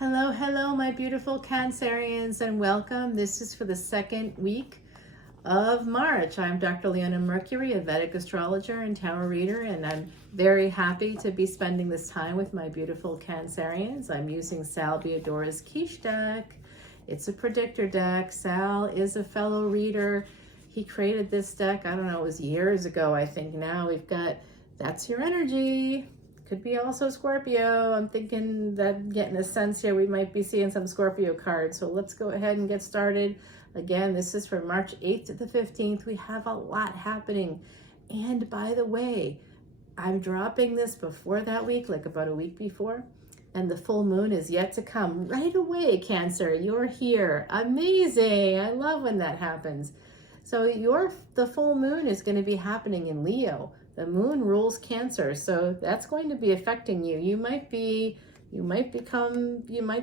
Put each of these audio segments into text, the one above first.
Hello, hello, my beautiful Cancerians, and welcome. This is for the second week of March. I'm Dr. Leona Mercury, a Vedic astrologer and tarot reader, and I'm very happy to be spending this time with my beautiful Cancerians. I'm using Sal Biodora's Quiche deck. It's a predictor deck. Sal is a fellow reader. He created this deck, I don't know, it was years ago, I think. Now we've got That's Your Energy. Could be also Scorpio. I'm thinking that getting a sense here, we might be seeing some Scorpio cards. So let's go ahead and get started. Again, this is from March 8th to the 15th. We have a lot happening. And by the way, I'm dropping this before that week, like about a week before. And the full moon is yet to come right away, Cancer. You're here. Amazing. I love when that happens. So the full moon is going to be happening in Leo. The moon rules Cancer, so that's going to be affecting you. You might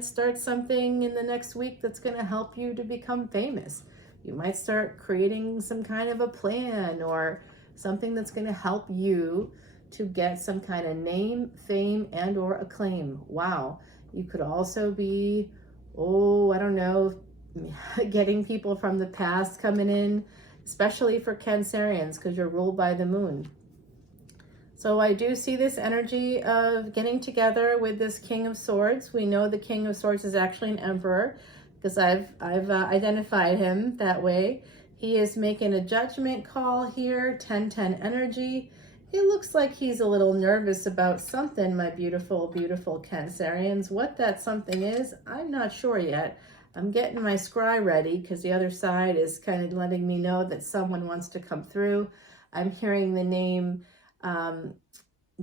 start something in the next week that's going to help you to become famous. You might start creating some kind of a plan or something that's going to help you to get some kind of name, fame, and or acclaim. Wow. You could also be, I don't know, getting people from the past coming in, especially for Cancerians, because you're ruled by the moon. So I do see this energy of getting together with this King of Swords. We know the King of Swords is actually an Emperor because I've identified him that way. He is making a judgment call here, 10-10 energy. It looks like he's a little nervous about something, my beautiful, beautiful Cancerians. What that something is, I'm not sure yet. I'm getting my scry ready because the other side is kind of letting me know that someone wants to come through. I'm hearing the name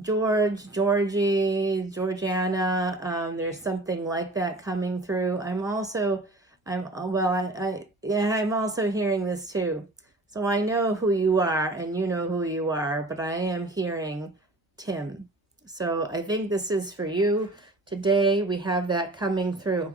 George, Georgie, Georgiana. There's something like that coming through. I'm also hearing this too. So I know who you are and you know who you are, but I am hearing Tim. So I think this is for you. Today we have that coming through.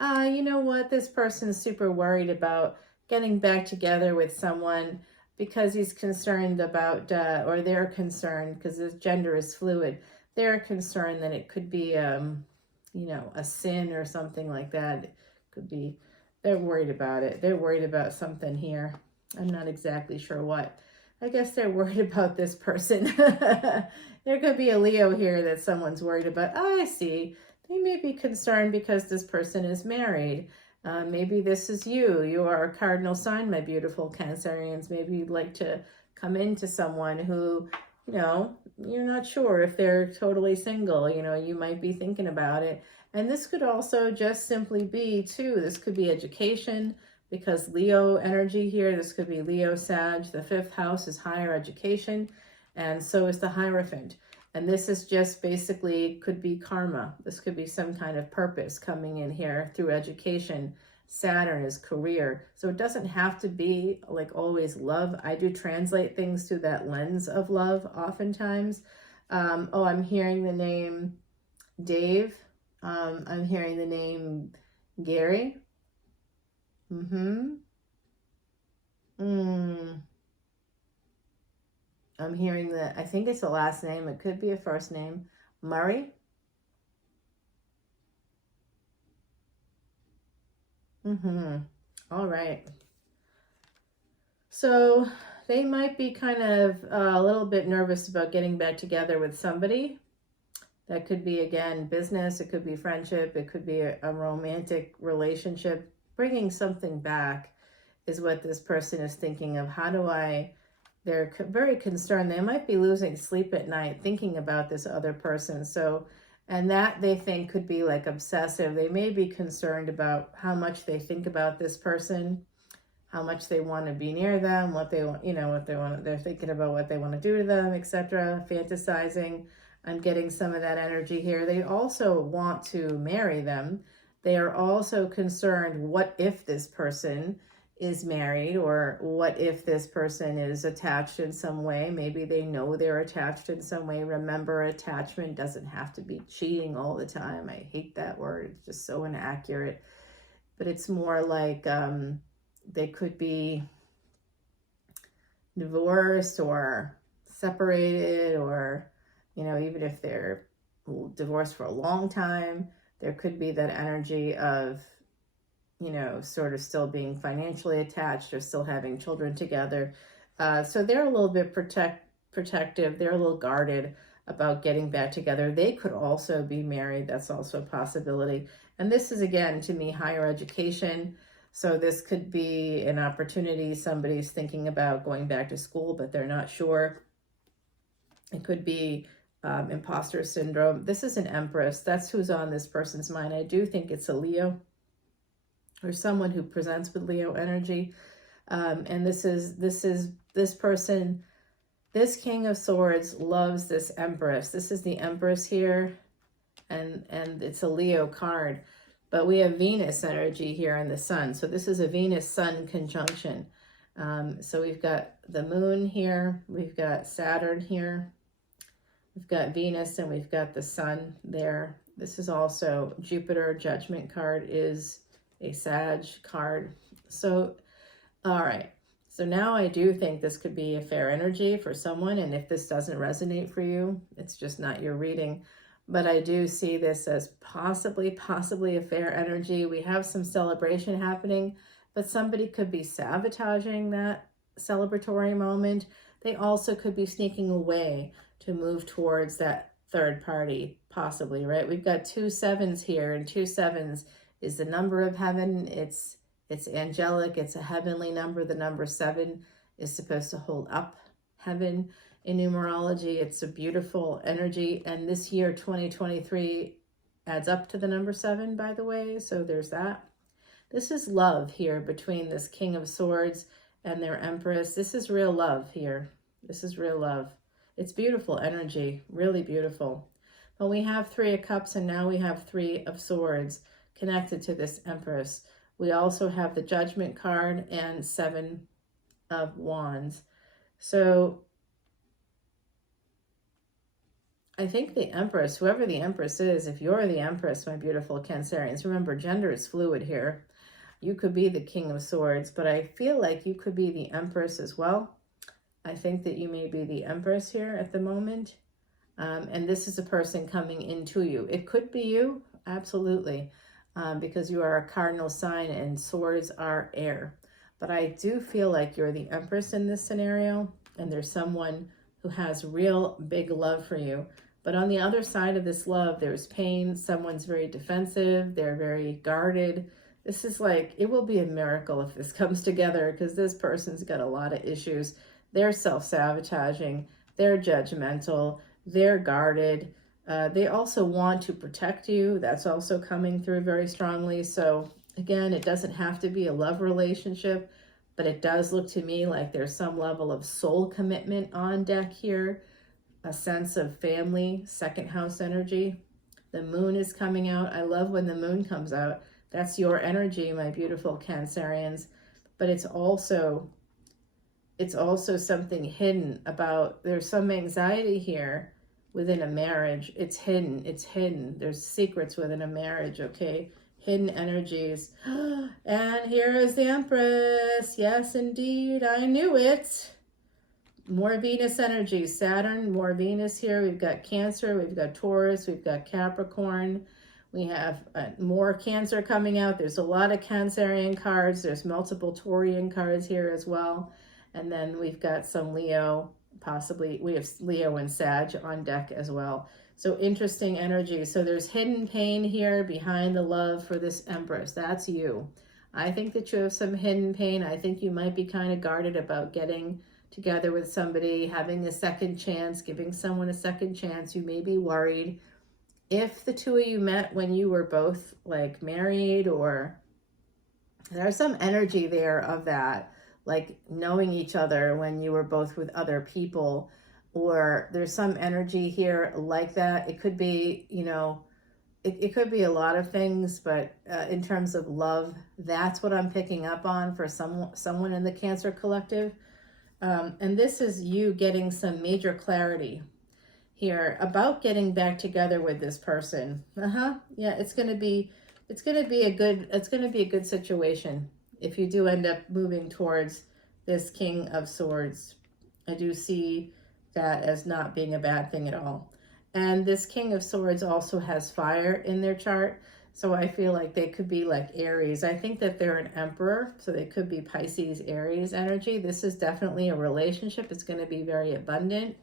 You know what? This person is super worried about getting back together with someone because he's concerned about, or they're concerned, because his gender is fluid, they're concerned that it could be, a sin or something like that. It could be, they're worried about it. They're worried about something here. I'm not exactly sure what. I guess they're worried about this person. There could be a Leo here that someone's worried about. Oh, I see. They may be concerned because this person is married. Maybe this is you. You are a cardinal sign, my beautiful Cancerians. Maybe you'd like to come into someone who, you're not sure if they're totally single. You might be thinking about it. And this could also just simply be, too, this could be education, because Leo energy here, this could be Leo Sag. The 5th house is higher education, and so is the Hierophant. And this is just basically, could be karma. This could be some kind of purpose coming in here through education. Saturn is career. So it doesn't have to be like always love. I do translate things through that lens of love oftentimes. I'm hearing the name Dave. I'm hearing the name Gary. I'm hearing that, I think it's a last name. It could be a first name. Murray. All right. So they might be kind of a little bit nervous about getting back together with somebody. That could be, again, business. It could be friendship. It could be a romantic relationship. Bringing something back is what this person is thinking of. They're very concerned. They might be losing sleep at night thinking about this other person. So, and that they think could be like obsessive. They may be concerned about how much they think about this person, how much they want to be near them, what they want, they're thinking about what they want to do to them, etc., fantasizing. I'm getting some of that energy here. They also want to marry them. They are also concerned, what if this person is married, or what if this person is attached in some way? Maybe they know they're attached in some way. Remember, attachment doesn't have to be cheating all the time. I hate that word. It's just so inaccurate. But it's more like they could be divorced or separated, or, even if they're divorced for a long time, There could be that energy of, you know, sort of still being financially attached or still having children together. So they're a little bit protective. They're a little guarded about getting back together. They could also be married. That's also a possibility. And this is, again, to me, higher education. So this could be an opportunity. Somebody's thinking about going back to school, but they're not sure. It could be imposter syndrome. This is an Empress. That's who's on this person's mind. I do think it's a Leo or someone who presents with Leo energy. And this person, this King of Swords loves this Empress. This is the Empress here, and it's a Leo card. But we have Venus energy here in the Sun. So this is a Venus-Sun conjunction. So we've got the Moon here. We've got Saturn here. We've got Venus, and we've got the Sun there. This is also Jupiter. Judgment card is a Sag card. So, all right. So now I do think this could be a fair energy for someone. And if this doesn't resonate for you, it's just not your reading. But I do see this as possibly a fair energy. We have some celebration happening, but somebody could be sabotaging that celebratory moment. They also could be sneaking away to move towards that third party, possibly, right? We've got 2 7s here, and 2 7s is the number of heaven. It's angelic. It's a heavenly number. The number 7 is supposed to hold up heaven. In numerology, it's a beautiful energy. And this year, 2023, adds up to the number 7, by the way. So there's that. This is love here between this King of Swords and their Empress. This is real love here. This is real love. It's beautiful energy, really beautiful. But we have 3 of Cups, and now we have 3 of Swords connected to this Empress. We also have the Judgment card and 7 of Wands. So I think the Empress, whoever the Empress is, if you're the Empress, my beautiful Cancerians, remember, gender is fluid here. You could be the King of Swords, but I feel like you could be the Empress as well. I think that you may be the Empress here at the moment. And this is a person coming into you. It could be you, absolutely, because you are a cardinal sign and swords are air. But I do feel like you're the Empress in this scenario, and there's someone who has real big love for you. But on the other side of this love, there's pain. Someone's very defensive. They're very guarded. This is like, it will be a miracle if this comes together, because this person's got a lot of issues. They're self-sabotaging. They're judgmental. They're guarded. They also want to protect you. That's also coming through very strongly. So again, it doesn't have to be a love relationship, but it does look to me like there's some level of soul commitment on deck here, a sense of family, second house energy. The Moon is coming out. I love when the Moon comes out. That's your energy, my beautiful Cancerians. But it's also something hidden about, there's some anxiety here within a marriage. It's hidden. It's hidden. There's secrets within a marriage, okay? Hidden energies. And here is the Empress. Yes, indeed. I knew it. More Venus energy. Saturn, more Venus here. We've got Cancer. We've got Taurus. We've got Capricorn. We have more Cancer coming out. There's a lot of Cancerian cards. There's multiple Taurian cards here as well. And then we've got some Leo. Possibly we have Leo and Sag on deck as well. So interesting energy. So there's hidden pain here behind the love for this Empress. That's you. I think that you have some hidden pain. I think you might be kind of guarded about getting together with somebody, having a second chance, giving someone a second chance. You may be worried. If the two of you met when you were both like married, or there's some energy there of that, like knowing each other when you were both with other people, or there's some energy here like that. It could be, you know, it could be a lot of things, but in terms of love, that's what I'm picking up on for someone in the Cancer collective. And this is you getting some major clarity here about getting back together with this person. Yeah, it's going to be a good situation if you do end up moving towards this King of Swords. I do see that as not being a bad thing at all. And this King of Swords also has fire in their chart. So I feel like they could be like Aries. I think that they're an emperor, so they could be Pisces, Aries energy. This is definitely a relationship. It's going to be very abundant.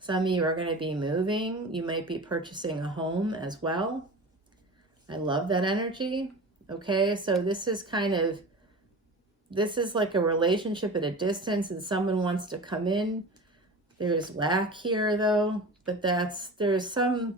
Some of you are going to be moving. You might be purchasing a home as well. I love that energy. Okay, so this is like a relationship at a distance and someone wants to come in. There's lack here though, but there's some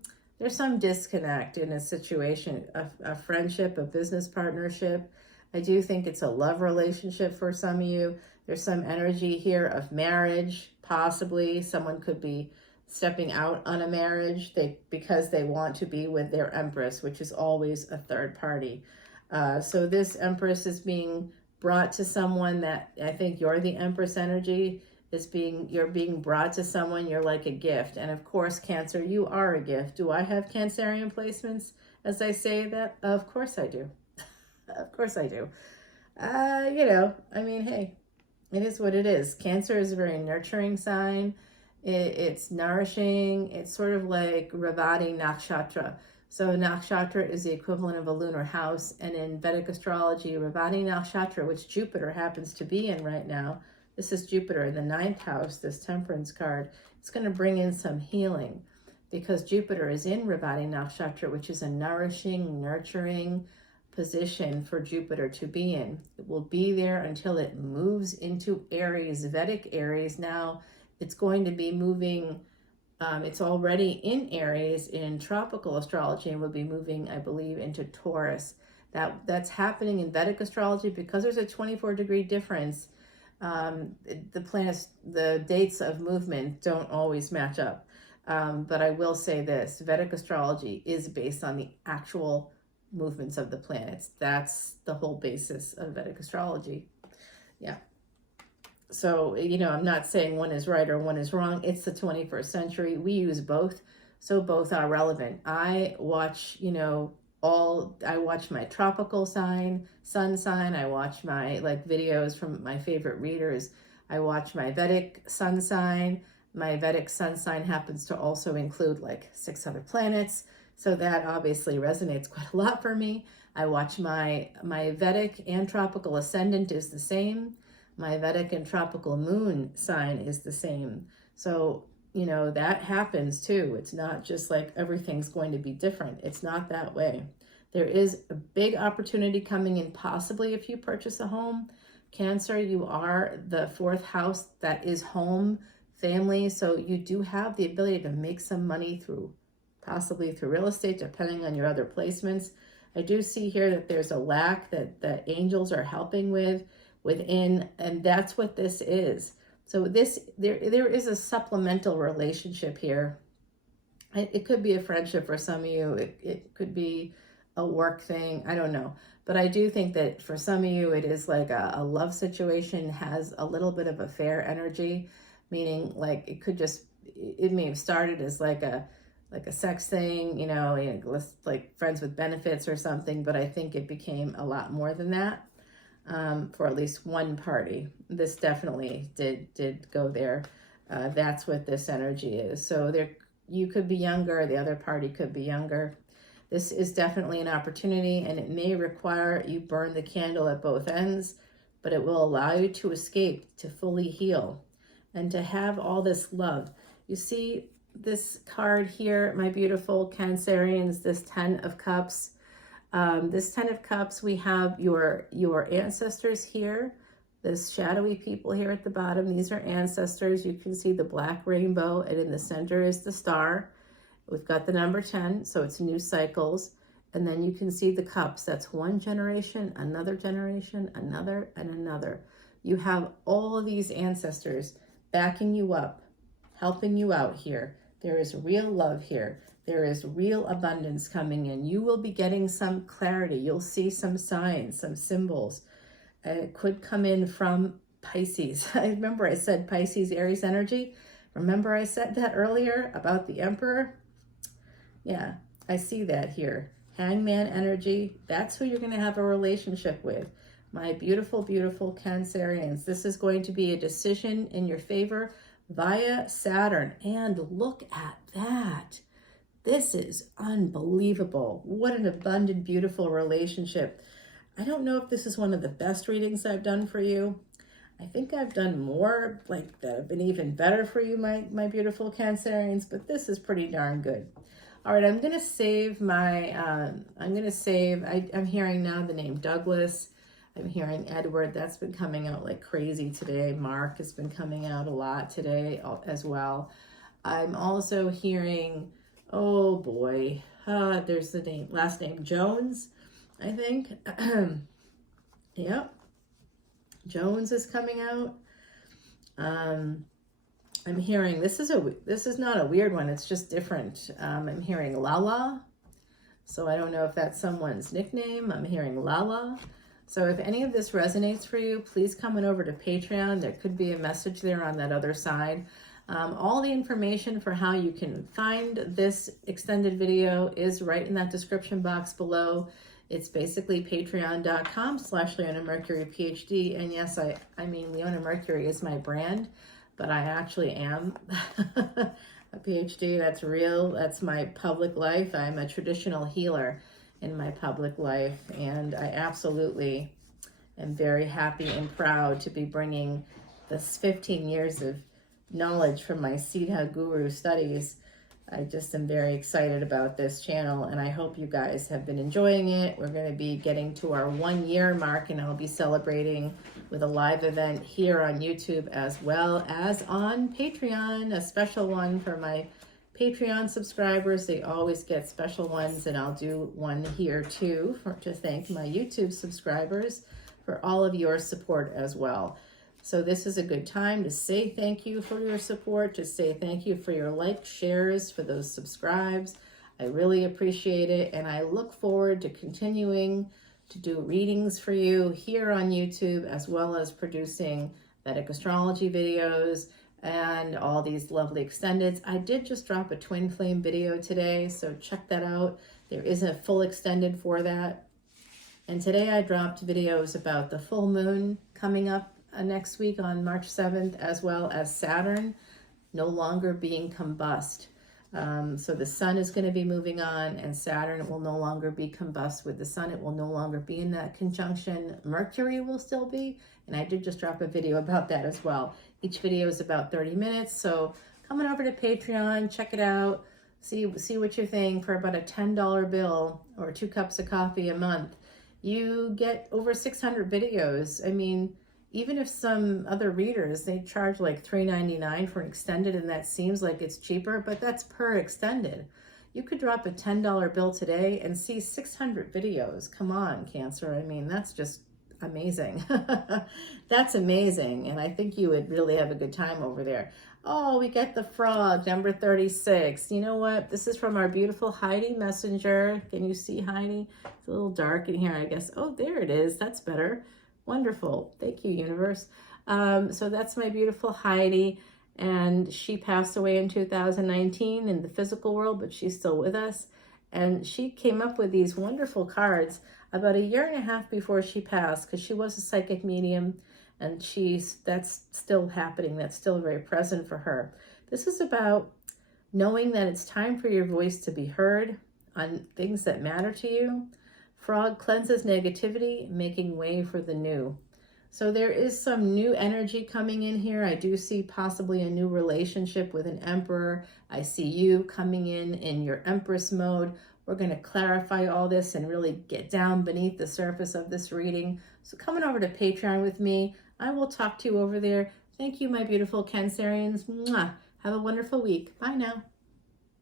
disconnect in a situation, a friendship, a business partnership. I do think it's a love relationship for some of you. There's some energy here of marriage, possibly. Someone could be stepping out on a marriage because they want to be with their Empress, which is always a third party. So this Empress is being brought to someone that, I think you're the Empress energy, you're being brought to someone, you're like a gift. And of course, Cancer, you are a gift. Do I have Cancerian placements as I say that? Of course I do. Of course I do. I mean, hey, it is what it is. Cancer is a very nurturing sign. It's nourishing. It's sort of like Revati Nakshatra. So Nakshatra is the equivalent of a lunar house. And in Vedic astrology, Revati Nakshatra, which Jupiter happens to be in right now, this is Jupiter in the 9th house, this Temperance card. It's going to bring in some healing because Jupiter is in Revati Nakshatra, which is a nourishing, nurturing position for Jupiter to be in. It will be there until it moves into Aries, Vedic Aries. Now it's going to be moving, it's already in Aries in tropical astrology and will be moving, I believe, into Taurus. That's happening in Vedic astrology because there's a 24-degree difference. The planets, the dates of movement don't always match up. But I will say this, Vedic astrology is based on the actual movements of the planets. That's the whole basis of Vedic astrology. Yeah. So, I'm not saying one is right or one is wrong. It's the 21st century. We use both. So both are relevant. I watch, I watch my tropical sign, sun sign. I watch my videos from my favorite readers. I watch my Vedic sun sign. My Vedic sun sign happens to also include 6 other planets. So that obviously resonates quite a lot for me. I watch my Vedic and tropical ascendant is the same. My Vedic and tropical moon sign is the same. So, that happens too. It's not just like everything's going to be different. It's not that way. There is a big opportunity coming in, possibly if you purchase a home. Cancer, you are the 4th house, that is home, family. So you do have the ability to make some money possibly through real estate, depending on your other placements. I do see here that there's a lack that the angels are helping within, and that's what this is. So there is a supplemental relationship here. It could be a friendship for some of you. It could be a work thing. I don't know. But I do think that for some of you, it is like a love situation, has a little bit of affair energy, meaning it may have started as like a sex thing, like friends with benefits or something. But I think it became a lot more than that. For at least one party. This definitely did go there. That's what this energy is. So you could be younger, the other party could be younger. This is definitely an opportunity, and it may require you burn the candle at both ends, but it will allow you to escape, to fully heal, and to have all this love. You see this card here, my beautiful Cancerians, this 10 of Cups. This 10 of Cups, we have your ancestors here, this shadowy people here at the bottom. These are ancestors. You can see the black rainbow, and in the center is the star. We've got the number 10, so it's new cycles. And then you can see the cups. That's one generation, another, and another. You have all of these ancestors backing you up, helping you out here. There is real love here. There is real abundance coming in. You will be getting some clarity. You'll see some signs, some symbols. It could come in from Pisces. I remember I said Pisces, Aries energy. Remember I said that earlier about the Emperor? Yeah, I see that here. Hangman energy. That's who you're going to have a relationship with. My beautiful, beautiful Cancerians. This is going to be a decision in your favor via Saturn. And look at that. This is unbelievable. What an abundant, beautiful relationship. I don't know if this is one of the best readings I've done for you. I think I've done more like that have been even better for you, my beautiful Cancerians, but this is pretty darn good. All right, I'm gonna save my, I'm hearing now the name Douglas. I'm hearing Edward, that's been coming out like crazy today. Mark has been coming out a lot today as well. I'm also hearing, oh boy, there's the last name Jones, I think. Yep. Jones is coming out. I'm hearing, this is not a weird one, it's just different. I'm hearing Lala. So I don't know if that's someone's nickname. I'm hearing Lala. So if any of this resonates for you, please come on over to Patreon. There could be a message there on that other side. All the information for how you can find this extended video is right in that description box below. It's basically patreon.com/leonamercuryphd. And yes, I mean, Leona Mercury is my brand, but I actually am a PhD. That's real. That's my public life. I'm a traditional healer in my public life. And I absolutely am very happy and proud to be bringing this 15 years of knowledge from my Siddha Guru studies. I just am very excited about this channel, and I hope you guys have been enjoying it. We're going to be getting to our 1 year mark, and I'll be celebrating with a live event here on YouTube as well as on Patreon, a special one for my Patreon subscribers. They always get special ones, and I'll do one here too to thank my YouTube subscribers for all of your support as well. So this is a good time to say thank you for your support, to say thank you for your likes, shares, for those subscribes. I really appreciate it, and I look forward to continuing to do readings for you here on YouTube, as well as producing Vedic Astrology videos and all these lovely extendeds. I did just drop a twin flame video today, so check that out. There is a full extended for that. And today I dropped videos about the full moon coming up next week on March 7th, as well as Saturn no longer being combust. So the sun is going to be moving on, and Saturn will no longer be combust with the sun. It will no longer be in that conjunction. Mercury will still be, and I did just drop a video about that as well. Each video is about 30 minutes, so come on over to Patreon, check it out, see what you think. For about a $10 bill or 2 cups of coffee a month, you get over 600 videos. I mean, even if some other readers, they charge like $3.99 for an extended, and that seems like it's cheaper, but that's per extended. You could drop a $10 bill today and see 600 videos. Come on, Cancer. I mean, that's just amazing. That's amazing. And I think you would really have a good time over there. Oh, we get the frog, number 36. You know what? This is from our beautiful Heidi Messenger. Can you see Heidi? It's a little dark in here, I guess. Oh, there it is. That's better. Wonderful. Thank you, universe. So that's my beautiful Heidi, and she passed away in 2019 in the physical world, but she's still with us. And she came up with these wonderful cards about 1.5 years before she passed, because she was a psychic medium, and that's still happening. That's still very present for her. This is about knowing that it's time for your voice to be heard on things that matter to you. Frog cleanses negativity, making way for the new. So there is some new energy coming in here. I do see possibly a new relationship with an emperor. I see you coming in your Empress mode. We're going to clarify all this and really get down beneath the surface of this reading. So come on over to Patreon with me. I will talk to you over there. Thank you, my beautiful Cancerians. Mwah. Have a wonderful week. Bye now.